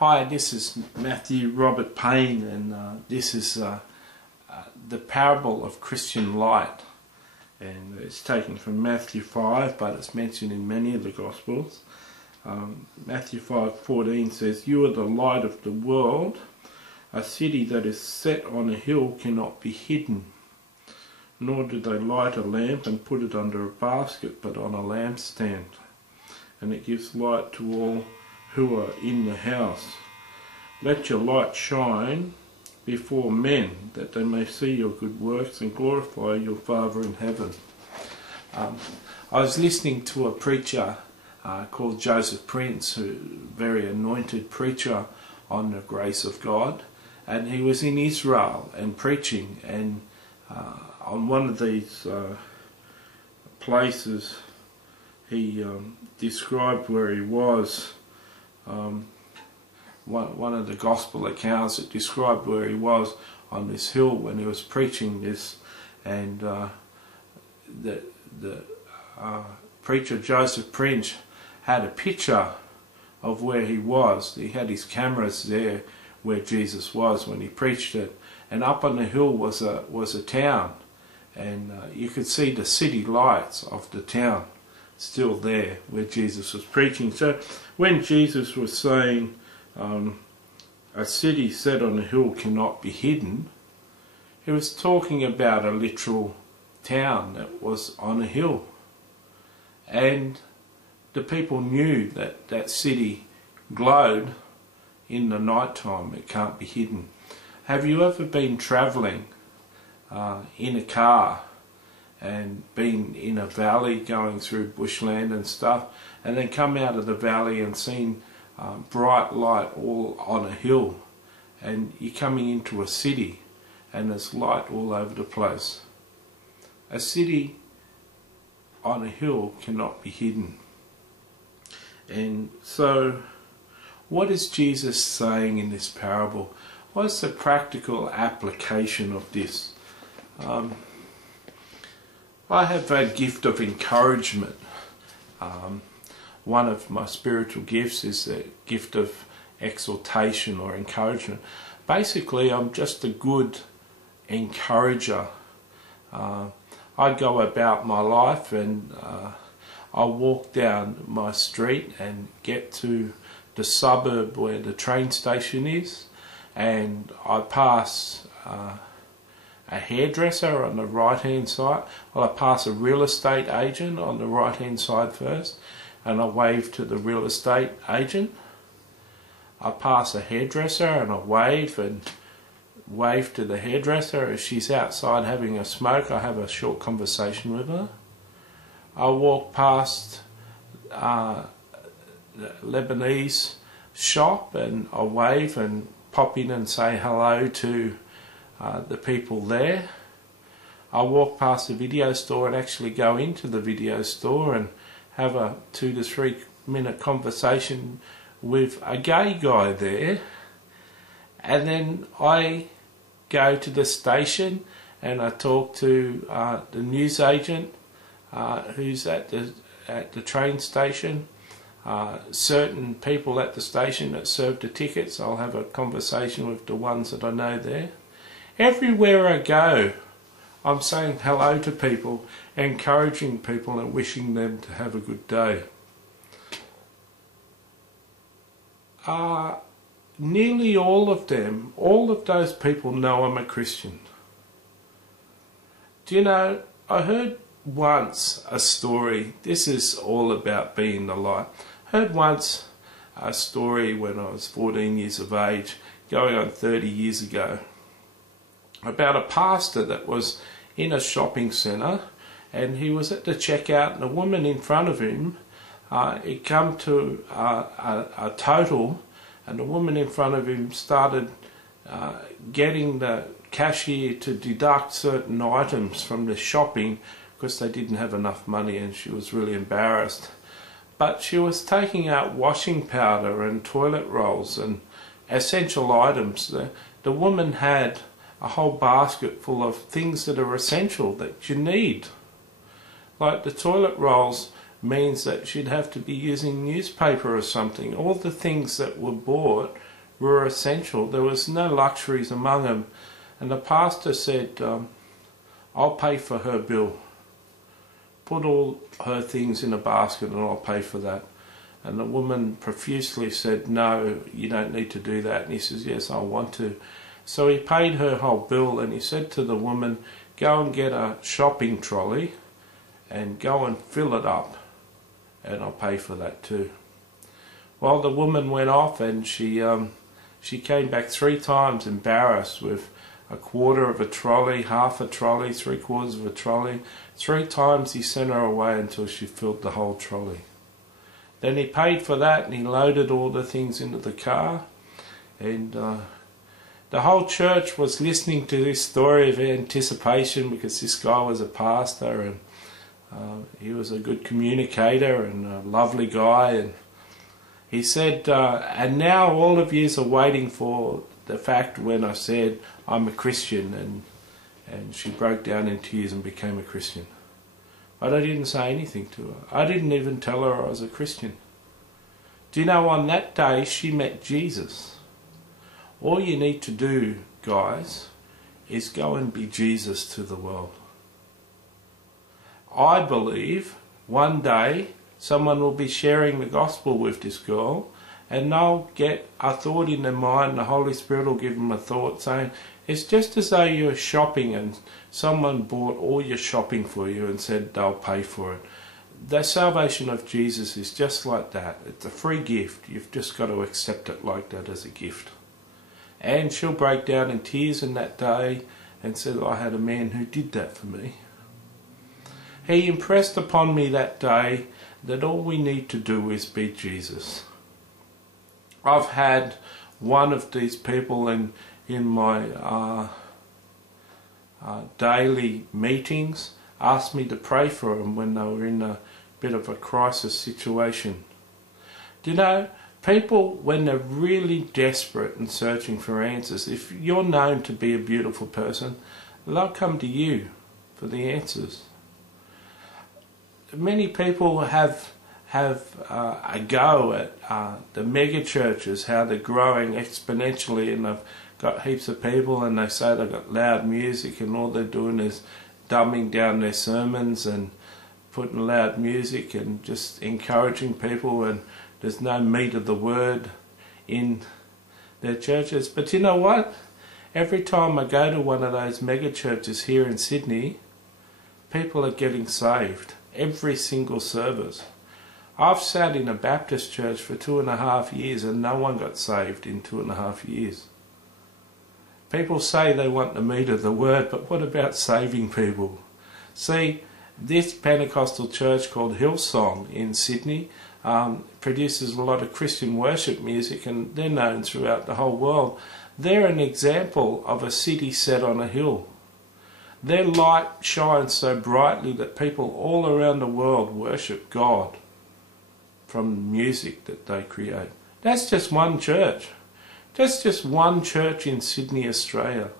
Hi, this is Matthew Robert Payne, and this is the parable of Christian light, and it's taken from Matthew 5, but it's mentioned in many of the Gospels. Matthew 5:14 says, "You are the light of the world. A city that is set on a hill cannot be hidden. Nor do they light a lamp and put it under a basket, but on a lampstand, and it gives light to all who are in the house. Let your light shine before men, that they may see your good works and glorify your Father in heaven." I was listening to a preacher called Joseph Prince, who very anointed preacher on the grace of God, and he was in Israel and preaching, and on one of these places he described where he was. One of the gospel accounts that described where he was on this hill when he was preaching this, and the preacher Joseph Prince had a picture of where he was. He had his cameras there where Jesus was when he preached it, and up on the hill was a town, and you could see the city lights of the town still there where Jesus was preaching. So when Jesus was saying a city set on a hill cannot be hidden, he was talking about a literal town that was on a hill, and the people knew that that city glowed in the night time. It can't be hidden. Have you ever been travelling in a car and been in a valley going through bushland and stuff, and then come out of the valley and seen bright light all on a hill, and you're coming into a city and there's light all over the place? A city on a hill cannot be hidden. And so what is Jesus saying in this parable? What's the practical application of this? I have a gift of encouragement. One of my spiritual gifts is the gift of exhortation or encouragement. Basically, I'm just a good encourager. I go about my life, and I walk down my street and get to the suburb where the train station is, and I pass a hairdresser on the right hand side. Well, I pass a real estate agent on the right hand side first, and I wave to the real estate agent. I pass a hairdresser and I wave to the hairdresser. If she's outside having a smoke, I have a short conversation with her. I walk past the Lebanese shop and I wave and pop in and say hello to the people there. I walk past the video store and actually go into the video store and have a 2 to 3 minute conversation with a gay guy there. And then I go to the station and I talk to the news agent who's at the train station. Certain people at the station that serve the tickets, I'll have a conversation with the ones that I know there. Everywhere I go, I'm saying hello to people, encouraging people and wishing them to have a good day. Nearly all of them, all of those people know I'm a Christian. Do you know, I heard once a story, this is all about being the light. I heard once a story when I was 14 years of age, going on 30 years ago, about a pastor that was in a shopping centre, and he was at the checkout, and a woman in front of him, it come to a total, and the woman in front of him started getting the cashier to deduct certain items from the shopping because they didn't have enough money, and she was really embarrassed. But she was taking out washing powder and toilet rolls and essential items. The woman had a whole basket full of things that are essential that you need. Like the toilet rolls means that she'd have to be using newspaper or something. All the things that were bought were essential. There was no luxuries among them. And the pastor said, I'll pay for her bill. Put all her things in a basket and I'll pay for that. And the woman profusely said, no, you don't need to do that. And he says, yes, I want to. So he paid her whole bill, and he said to the woman, go and get a shopping trolley and go and fill it up, and I'll pay for that too. Well, the woman went off, and she came back 3 times embarrassed with a quarter of a trolley, half a trolley, 3/4 of a trolley. 3 times he sent her away until she filled the whole trolley. Then he paid for that, and he loaded all the things into the car, and the whole church was listening to this story of anticipation, because this guy was a pastor, and he was a good communicator and a lovely guy. And he said, and now all of you are waiting for the fact when I said I'm a Christian, and she broke down in tears and became a Christian. But I didn't say anything to her. I didn't even tell her I was a Christian. Do you know, on that day she met Jesus. All you need to do, guys, is go and be Jesus to the world. I believe one day someone will be sharing the gospel with this girl, and they'll get a thought in their mind. The Holy Spirit will give them a thought saying, it's just as though you're shopping and someone bought all your shopping for you and said they'll pay for it. The salvation of Jesus is just like that. It's a free gift. You've just got to accept it like that, as a gift. And she'll break down in tears in that day and said, I had a man who did that for me. He impressed upon me that day that all we need to do is be Jesus. I've had one of these people in my daily meetings ask me to pray for them when they were in a bit of a crisis situation. Do you know, people, when they're really desperate and searching for answers, if you're known to be a beautiful person, they'll come to you for the answers. Many people have a go at the mega churches, how they're growing exponentially, and they've got heaps of people, and they say they've got loud music, and all they're doing is dumbing down their sermons and putting loud music and just encouraging people, and there's no meat of the word in their churches. But you know what? Every time I go to one of those mega churches here in Sydney, people are getting saved. Every single service. I've sat in a Baptist church for 2.5 years and no one got saved in 2.5 years. People say they want the meat of the word, but what about saving people? See, this Pentecostal church called Hillsong in Sydney produces a lot of Christian worship music, and they're known throughout the whole world. They're an example of a city set on a hill. Their light shines so brightly that people all around the world worship God from the music that they create. That's just one church. That's just one church in Sydney, Australia.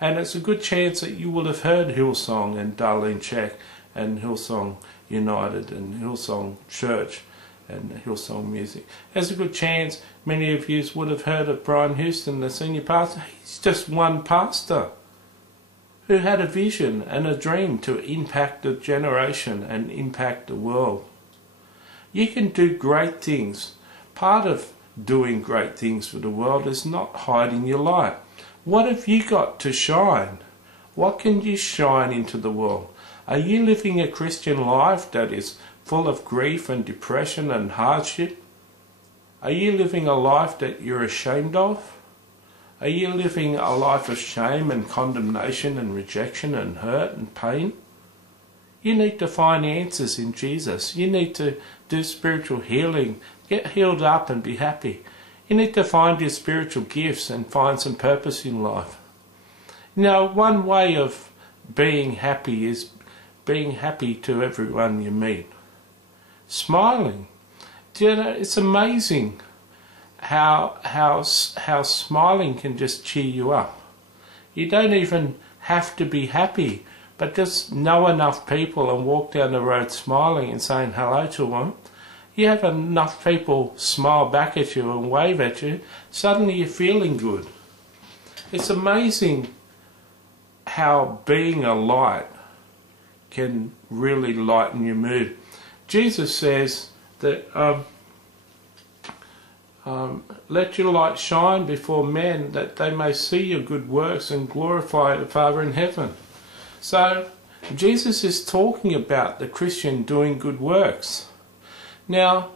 And it's a good chance that you will have heard Hillsong and Darlene Check and Hillsong United and Hillsong Church and Hillsong Music. There's a good chance many of you would have heard of Brian Houston, the senior pastor. He's just one pastor who had a vision and a dream to impact a generation and impact the world. You can do great things. Part of doing great things for the world is not hiding your light. What have you got to shine? What can you shine into the world? Are you living a Christian life that is full of grief and depression and hardship? Are you living a life that you're ashamed of? Are you living a life of shame and condemnation and rejection and hurt and pain? You need to find answers in Jesus. You need to do spiritual healing. Get healed up and be happy. You need to find your spiritual gifts and find some purpose in life. Now, one way of being happy is being happy to everyone you meet. Smiling. Do you know, it's amazing how smiling can just cheer you up. You don't even have to be happy. but just know enough people and walk down the road smiling and saying hello to them. You have enough people smile back at you and wave at you, suddenly you're feeling good. It's amazing how being a light can really lighten your mood. Jesus says that let your light shine before men, that they may see your good works and glorify the Father in heaven. So Jesus is talking about the Christian doing good works. Now,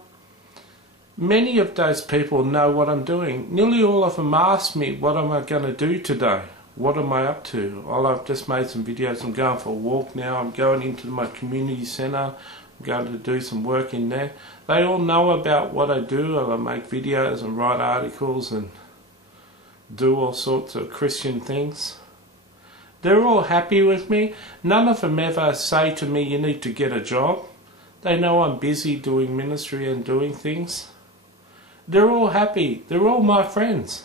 many of those people know what I'm doing. Nearly all of them ask me, what am I going to do today? What am I up to? Well, I've just made some videos. I'm going for a walk now. I'm going into my community centre. I'm going to do some work in there. They all know about what I do. I make videos and write articles and do all sorts of Christian things. They're all happy with me. None of them ever say to me, you need to get a job. They know I'm busy doing ministry and doing things. They're all happy. They're all my friends.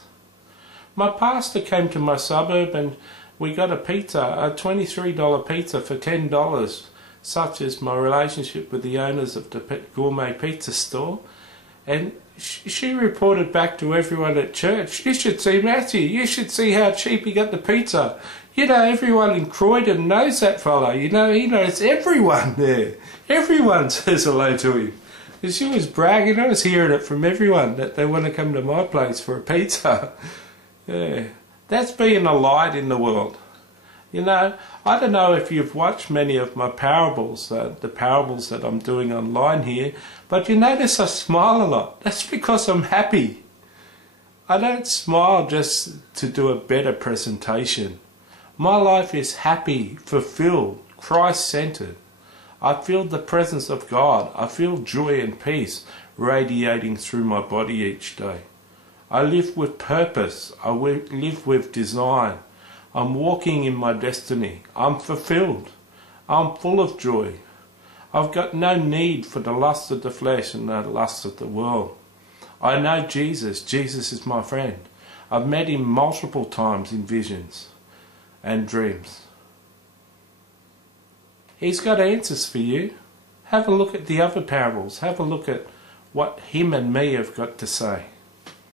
My pastor came to my suburb and we got a pizza, a $23 pizza for $10. Such is my relationship with the owners of the gourmet pizza store. And she reported back to everyone at church, you should see Matthew, you should see how cheap he got the pizza. You know, everyone in Croydon knows that fellow. You know, he knows everyone there. Everyone says hello to him. And she was bragging. I was hearing it from everyone that they want to come to my place for a pizza. Yeah, that's being a light in the world. You know, I don't know if you've watched many of my parables, the parables that I'm doing online here, but you notice I smile a lot. That's because I'm happy. I don't smile just to do a better presentation. My life is happy, fulfilled, Christ-centered. I feel the presence of God. I feel joy and peace radiating through my body each day. I live with purpose. I live with design. I'm walking in my destiny. I'm fulfilled. I'm full of joy. I've got no need for the lust of the flesh and the lust of the world. I know Jesus. Jesus is my friend. I've met him multiple times in visions and dreams. He's got answers for you. Have a look at the other parables. Have a look at what him and me have got to say.